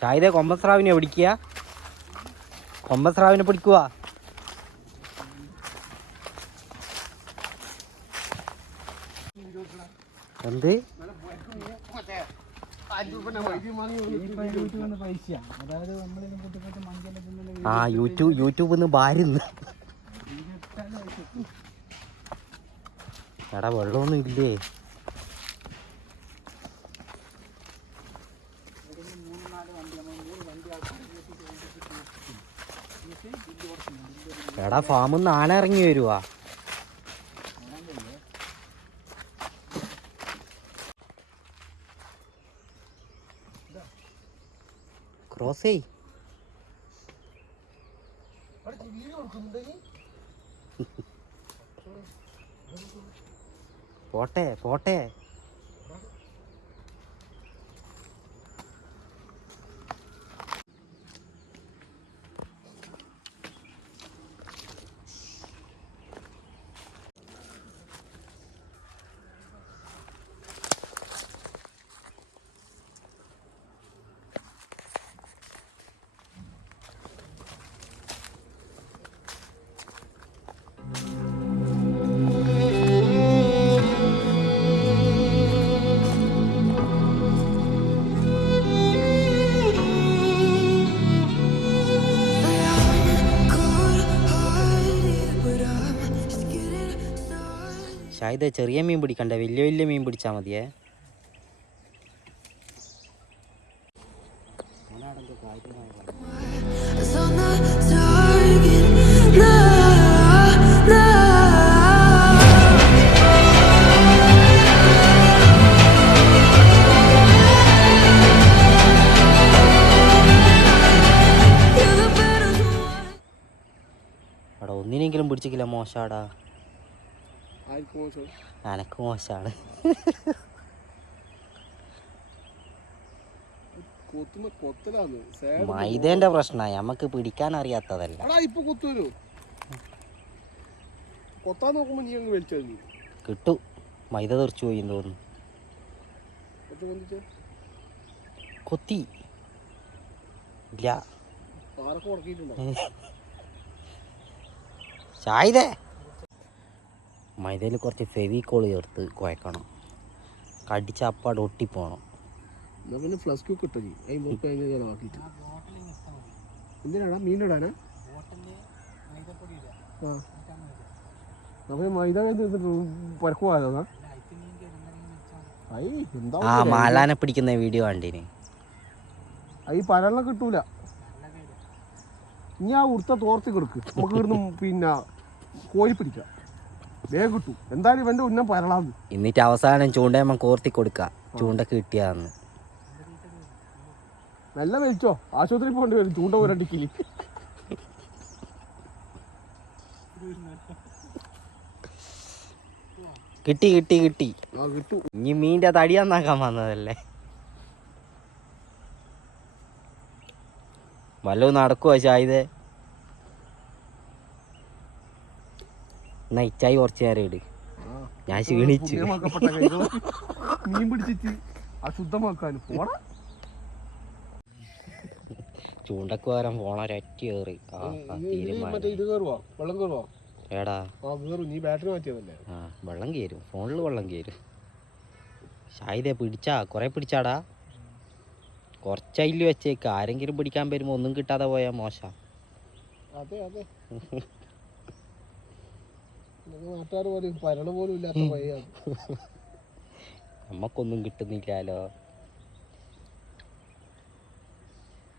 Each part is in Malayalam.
ഷാഹിദെ കൊമ്പസ്രാവിനെ പിടിക്കുക. കൊമ്പസ്രാവിനെ പിടിക്കുക. എന്ത് ആ യൂട്യൂബിൽ നിന്ന് ഭാര്യ എടാ വെള്ളമൊന്നും ഇല്ലേ? എടാ ഫാമിൽ നിന്ന് ആന ഇറങ്ങി വരുവാ. ക്രോസ് ചെയ്. പോട്ടെ പോട്ടെ. ഷാഹിദെ ചെറിയ മീൻ പിടിക്കണ്ടേ, വലിയ വലിയ മീൻ പിടിച്ചാൽ മതിയേ. അവിടെ ഒന്നിനെങ്കിലും പിടിച്ചിക്കില്ല, മോശാടാ. എനക്ക് മോശാണ്. മൈദേന്റെ പ്രശ്നമായി, നമുക്ക് പിടിക്കാൻ അറിയാത്തതല്ല. കിട്ടു. മൈദ തെറിച്ചു പോയി തോന്നുന്നു. കൊത്തി ഇല്ല. ഷാഹിദേ മൈദയിൽ കുറച്ച് ഫെവിക്കോൾ ചേർത്ത് കുഴക്കണം. കടിച്ച അപ്പാട് ഒട്ടിപ്പോണം. എന്തിനാടാ മീനിടാനാ? ആ മാലാനെ പിടിക്കുന്ന വീഡിയോ കണ്ടിന്. ഈ പരളം കിട്ടൂല. ഇനി ആ ഉടുത്ത തോർത്തി കൊടുക്ക്, നമുക്ക് ഇവിടുന്ന് പിന്നെ കോരി പിടിക്കാം, വേഗം കിട്ടും. എന്തായാലും ഇവന്റെ ഉന്നം പരളാന്ന്. എന്നിട്ട് അവസാനം ചൂണ്ടയമ്മ കോർത്തി കൊടുക്ക, ചൂണ്ട കിട്ടിയാന്ന്. നല്ല വലിച്ചോ, ആശുപത്രി പോകേണ്ടി വരും ചൂണ്ട പോരണ്ടിക്കില്. കിട്ടി കിട്ടി കിട്ടി. ഇനി മീൻ്റെ തടിയാന്നാക്കാൻ വന്നതല്ലേ. വല്ലതും നടക്കുവോ ഷാഹിദേ? എന്നാ ഇച്ചായി കുറച്ച് നേരം ഇട്, ഞാൻ ക്ഷീണിച്ചു. മീൻ പിടിച്ചിട്ട് അശുദ്ധമാക്കാനും ചൂണ്ടക്ക് പകരം പോണ ഒരൊറ്റ കയറി. ഏടാ വെള്ളം കയറും, ഫോണിൽ വെള്ളം കയറും. ഷാഹിദേ പിടിച്ചാ കുറെ പിടിച്ചാടാ. കുറച്ചയില് വെച്ചേക്ക്, ആരെങ്കിലും പിടിക്കാൻ വരുമ്പോ ഒന്നും കിട്ടാതെ പോയാ മോശം. നമ്മക്കൊന്നും കിട്ടുന്നില്ലല്ലോ.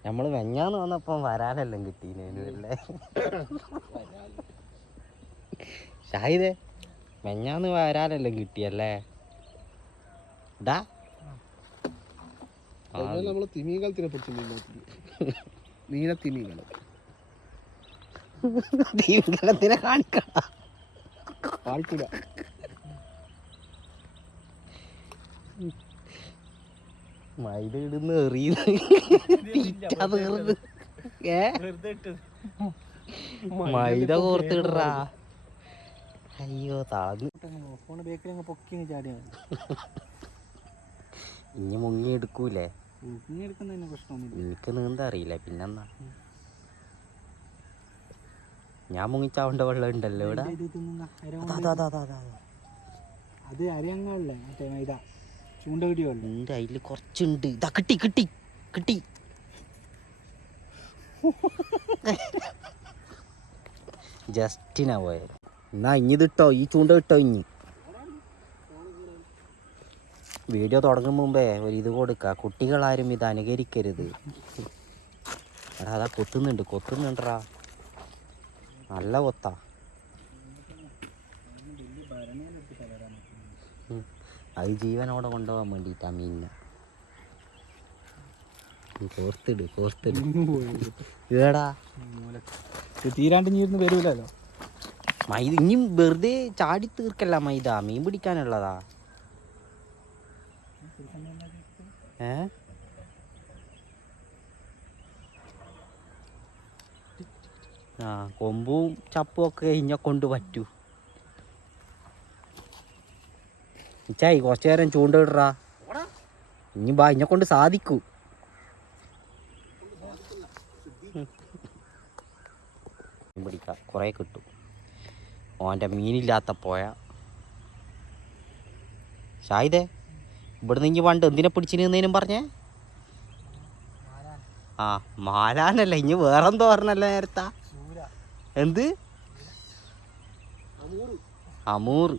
നമ്മള് വെഞ്ഞാന്ന് വന്നപ്പോ വരാനെല്ലാം കിട്ടീനല്ലേ ഷാഹിദേ? വെഞ്ഞാന്ന് വരാനെല്ലാം കിട്ടിയല്ലേ? ഡാ നമ്മള് തിമീകളത്തിനെ പിടിച്ചു. നീലത്തിമീകള് തിമിംഗലത്തിനെ കാണിക്കണ കാണിക്കൂല. മൈദ ഇടുന്ന എറിയുന്ന മൈദ കോർത്തിടറാ. അയ്യോ തളന്ന് ഇനി മുങ്ങി എടുക്കൂലേ. എടുക്കുന്നതിന് പ്രശ്നമൊന്നുമില്ല. എനിക്ക് നീന്താൻ അറിയില്ല, പിന്നെന്താ. ഞാൻ മുങ്ങിച്ചാവേണ്ട വെള്ളം ഉണ്ടല്ലോ ഇവിടെ. അത് അരയങ്ങല്ലേ മറ്റേ ഇതാ ചൂണ്ട കിട്ടിയല്ലോ. എൻ്റെ അതിൽ കുറച്ചുണ്ട്. ഇതാ കിട്ടി കിട്ടി കിട്ടി. ജസ്റ്റിനാ പോയത്. എന്നാ ഇഞ്ഞിതിട്ടോ, ഈ ചൂണ്ട കിട്ടോ. ഇഞ്ഞി വീഡിയോ തുടങ്ങും മുമ്പേ ഒരു ഇത് കൊടുക്കുക, കുട്ടികളാരും ഇത് അനുകരിക്കരുത്. എടാ അതാ കൊത്തുന്നുണ്ടറാ, നല്ല കൊത്താ. അത് ജീവനോടെ കൊണ്ടുപോകാൻ വേണ്ടിയിട്ടാ മീനിനെ. കോർത്തിട് ഏടാ തീരാണ്ട് നീർന്ന് വരൂലല്ലോ. മൈദ ഇനിയും വെറുതെ ചാടി തീർക്കല്ല മൈദ, മീൻ പിടിക്കാനുള്ളതാ. ആ കൊമ്പും ചപ്പും ഒക്കെ ഇഞ്ഞ കൊണ്ട് പറ്റൂ. ഇച്ചായി കുറച്ചു നേരം ചൂണ്ടിടാ. ഇനി ബാ, ഇഞ്ഞെ കൊണ്ട് സാധിക്കൂ. മീൻ പിടിക്കാം, കുറേ കിട്ടും. ഓൻ്റെ മീനില്ലാത്ത പോയ ഷായിദേ, ഇവിടുന്ന് ഇനി പണ്ട് എന്തിനെ പിടിച്ചിരുന്നതിനും പറഞ്ഞേ? ആ മാലാനല്ല, ഇനി വേറെന്തോ പറഞ്ഞല്ല നേരത്താ. എന്ത്? അമൂർ.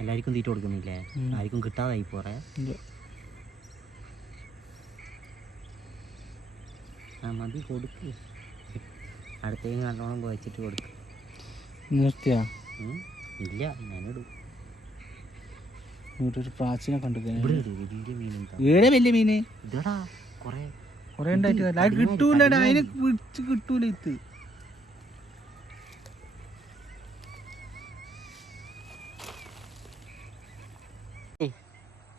എല്ലാവർക്കും തീറ്റ കൊടുക്കുന്നില്ലേ? ആർക്കും കിട്ടാതായി പോറേ. ആ മതി, കൊടുക്ക്. അടുത്തേക്ക് നല്ലോണം കുഴച്ചിട്ട് കൊടുക്ക്. നിർത്തിയാ? ഇല്ല, ഞാനിടും. ഒരു പ്രാചീന കണ്ടിട്ട് വലിയ മീൻ. ഏടെ വലിയ മീന് ഇതടാ, കൊറേ ഉണ്ടായിട്ട് അത് കിട്ടൂലടാ, അതിനെ പിടിച്ച് കിട്ടൂല. ഇത്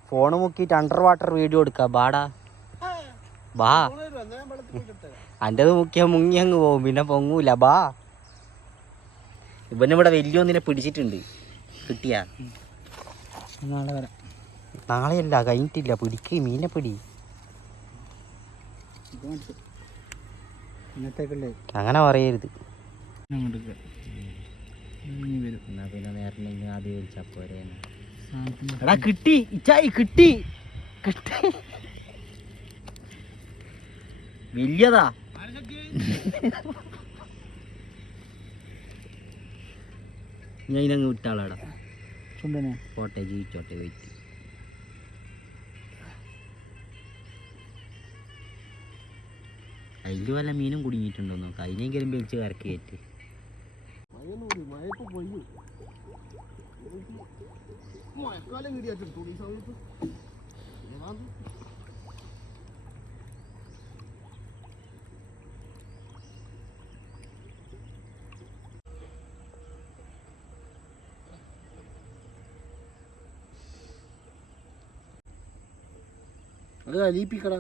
ഫോണ് മുക്കിയിട്ട് അണ്ടർ വാട്ടർ വീഡിയോ എടുക്ക. ബാടാ ബാ, അൻ്റെത് മുക്കിയാൽ മുങ്ങി അങ്ങ് പോകും, പിന്നെ പൊങ്ങൂല. ബാ, ഇവനിവിടെ വലിയൊന്നിനെ പിടിച്ചിട്ടുണ്ട്. കിട്ടിയാ? നാളെ വരാം. നാളെയല്ല, കഴിഞ്ഞിട്ടില്ല. പിടിക്ക്, മീനെ പിടി. അങ്ങനെ പറയരുത്. എന്നാ പിന്നെ നേരത്തെ ആദ്യം വിളിച്ചാ പോരെ. എടാ കിട്ടി, ഇച്ചായി കിട്ടി. കിട്ടി, വലിയതാ. ഞാൻ ഇതിനങ്ങ് വിട്ടാളാടാ. പോട്ടെ, ജീവിച്ചോട്ടെ, വെയിറ്റ്. അതിൽ വല്ല മീനും കുടുങ്ങിയിട്ടുണ്ടോ നോക്കാം. അതിനെങ്കിലും വലിച്ച് കരക്ക് കയറ്റി. അത് അലിയിപ്പിക്കടാ,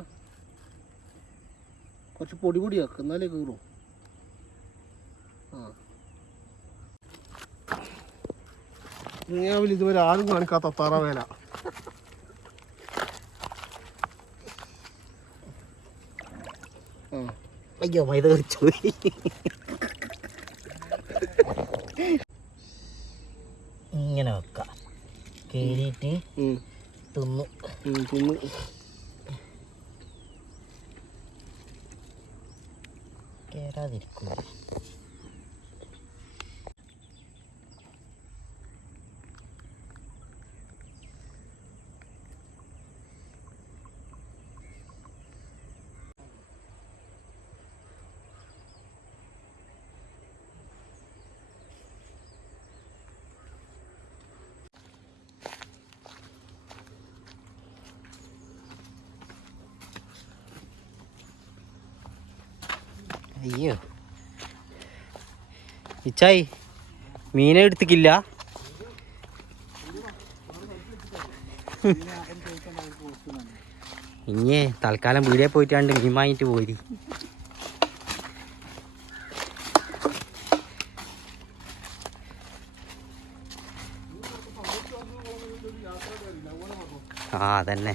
കുറച്ച് പൊടി പൊടിയാക്ക്, എന്നാലേ കീറും. ഞാൻ ഇതുവരെ ആരും കാണിക്കാത്ത തറവേല. അയ്യോ, മൈദ കളിച്ചു. ഇങ്ങനെ വെക്കാം, കേറിയിട്ട് തിന്നു. കേറാതിരിക്കൂല. അയ്യോ, ഇച്ചായി മീനെ എടുത്തിക്കില്ല. ഇനിയേ തൽക്കാലം വീടിയെ പോയിട്ടാണ്ട് മീൻ വാങ്ങിട്ട് പോയി. ആ അതന്നെ.